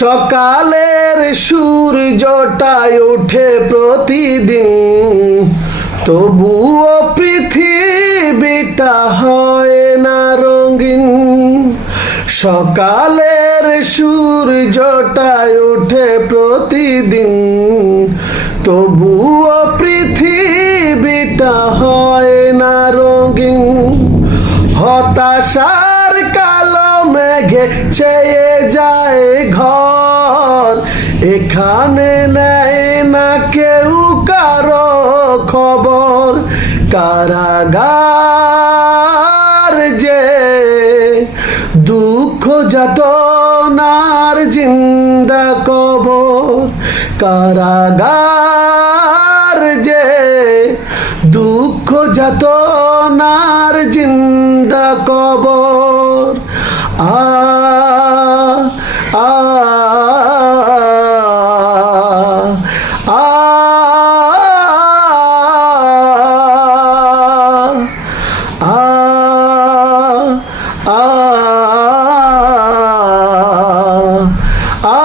সকালের সূর্যটায় ওঠে প্রতিদিন, তবুও পৃথিবীটা হয় না রঙিন। সকালের সূর্যটায় ওঠে প্রতিদিন, তবুও পৃথিবীটা হয় না রঙিন। হতাশার কালো মেঘে ছেয়ে যায় ঘর, এখানে নেয় না কেউ কারো খবর। কারাগার যে দুঃখ যাতনার জিন্দা কবর, কারাগার যে দুঃখ যাতনার জিন্দা কবর। আ আ আ আ আ